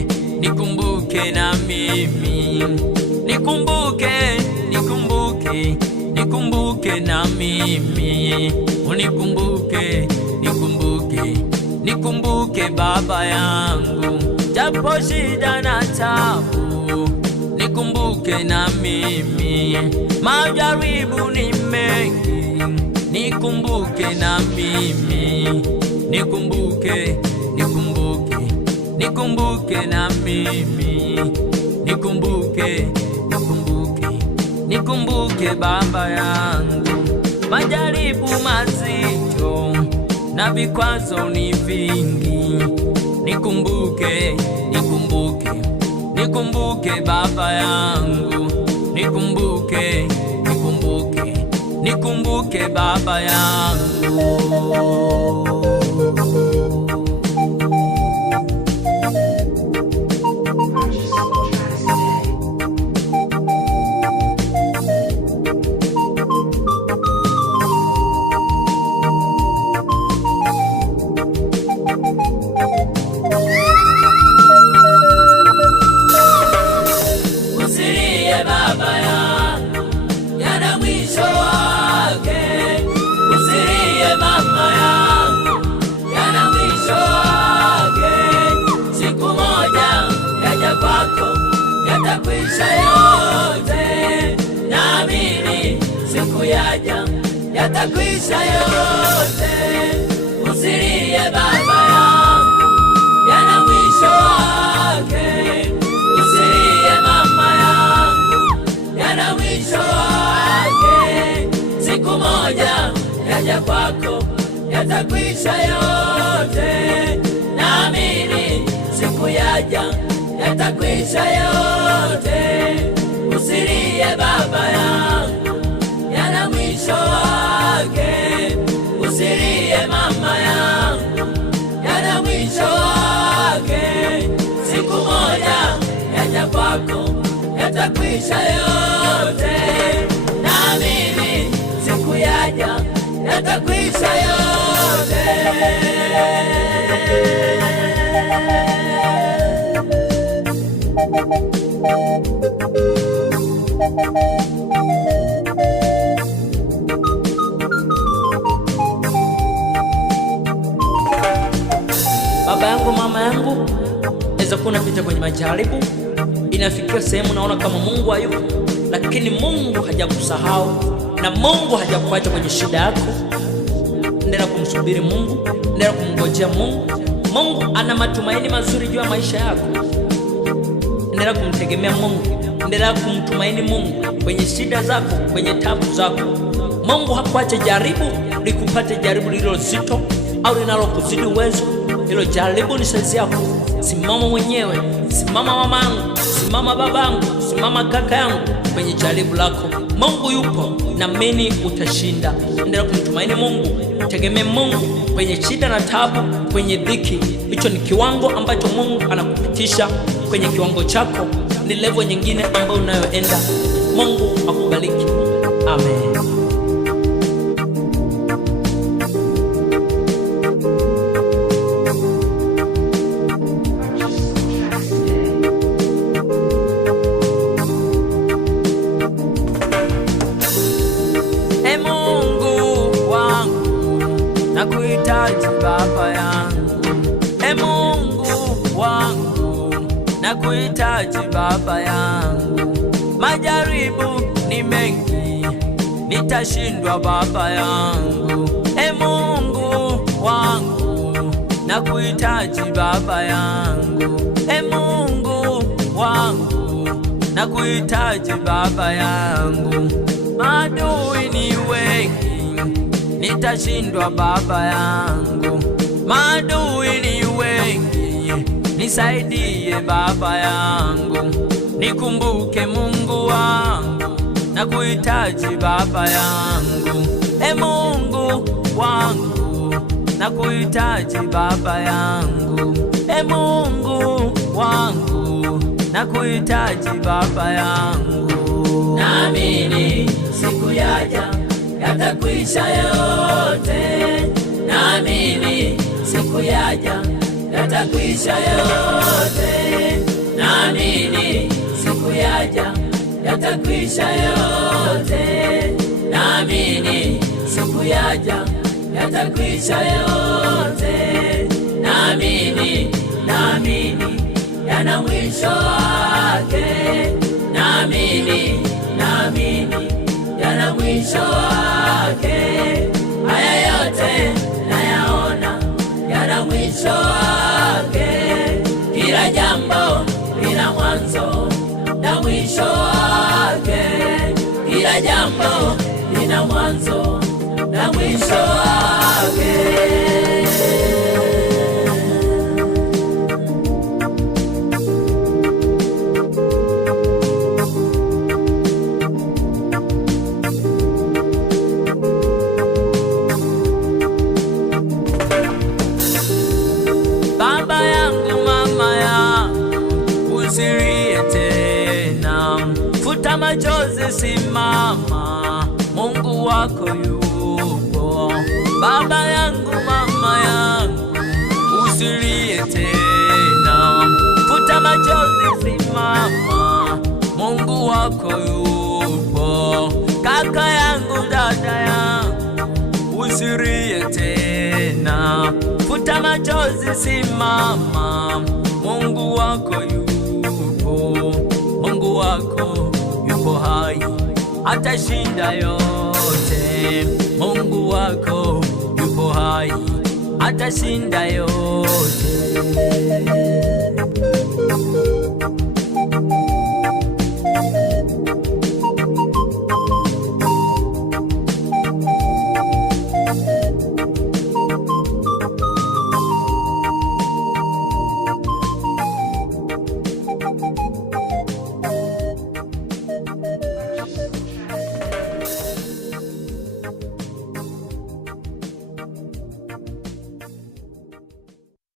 nikumbuke, nikumbuke na mimi, nikumbuke, nikumbuke, nikumbuke na mimi, unikumbuke, nikumbuke, nikumbuke Baba yangu, japo shida na tabu, nikumbuke na mimi, majaribu ni mengi, nikumbuke na mimi, nikumbuke, nikumbuke, nikumbuke na mimi, nikumbuke, nikumbuke, nikumbuke Baba yangu, majaribu mazito na vikwazo ni vingi, nikumbuke, nikumbuke, nikumbuke Baba yangu, nikumbuke, nikumbuke, nikumbuke Baba yangu. Yatakwisha yote, naamini siku yaja, yatakwisha yote. Usilie Baba yangu, yana mwisho wake. Usilie mama yangu, yana mwisho wake. Siku moja yaja kwako, yatakwisha yote, naamini siku yaja, yatakwisha yote. Usilie Baba yangu, yana mwisho wake. Usilie mama yangu, yana mwisho wake. Siku moja yaja kwako, yatakwisha yote, naamini siku yaja, yatakwisha yote. Baba yangu, mama yangu, naweza kuwa napita kwenye majaribu, inafikia sehemu naona kama Mungu hayupo, lakini Mungu hajakusahau na Mungu hajakuacha kwenye shida yako. Endelea kumsubiri Mungu, endelea kumngojea Mungu. Mungu ana matumaini mazuri juu ya maisha yako. Endelea kumtegemea Mungu, endelea kumtumaini Mungu kwenye shida zako, kwenye tabu zako. Mungu hakuacha jaribu likupate jaribu lilo zito au linalokuzidi uwezo. Hilo jaribu ni saizi yako. Simama mwenyewe, simama mamangu, simama babangu, simama kaka yangu kwenye jaribu lako. Mungu yupo, naamini utashinda. Endelea kumtumaini Mungu, tegemea Mungu kwenye shida na tabu, kwenye dhiki. Hicho ni kiwango ambacho Mungu anakupitisha. Kwenye kiwango chako ni level nyingine ambayo unayoenda. Mungu akubariki. Amen. Nakuhitaji Baba yangu, Mungu wangu, nakuhitaji Baba yangu. Majaribu ni mengi, nitashindwa Baba yangu. Mungu wangu, nakuhitaji Baba yangu. Mungu wangu, nakuhitaji Baba yangu. Adui ni wengi, nitashindwa Baba yangu. Maadui ni wengi, nisaidie Baba yangu. Nikumbuke Mungu wangu, nakuhitaji Baba yangu. Mungu wangu, nakuhitaji Baba yangu. Mungu wangu, nakuhitaji Baba yangu. Naamini siku yaja, yatakwisha yote, naamini siku yaja, yatakwisha yote. Naamini siku yaja yatakwisha yote. Naamini siku yaja yatakwisha yote. Naamini yana mwisho wake. Naamini yana mwisho wake. Haya yote nayaona yana mwisho wake. Kila jambo lina mwanzo na mwisho wake. Kila jambo lina mwanzo na mwisho wake. Baba yangu, mama yangu, usilie tena, futa machozi, simama, Mungu wako yupo. Baba yangu, mama yangu, usilie tena, futa machozi, simama, Mungu wako yupo. Kaka yangu, dada yangu, usilie tena, futa machozi, simama, Mungu wako yupo. Mungu wako yupo hai, atashinda yote. Mungu wako yupo hai, atashinda yote.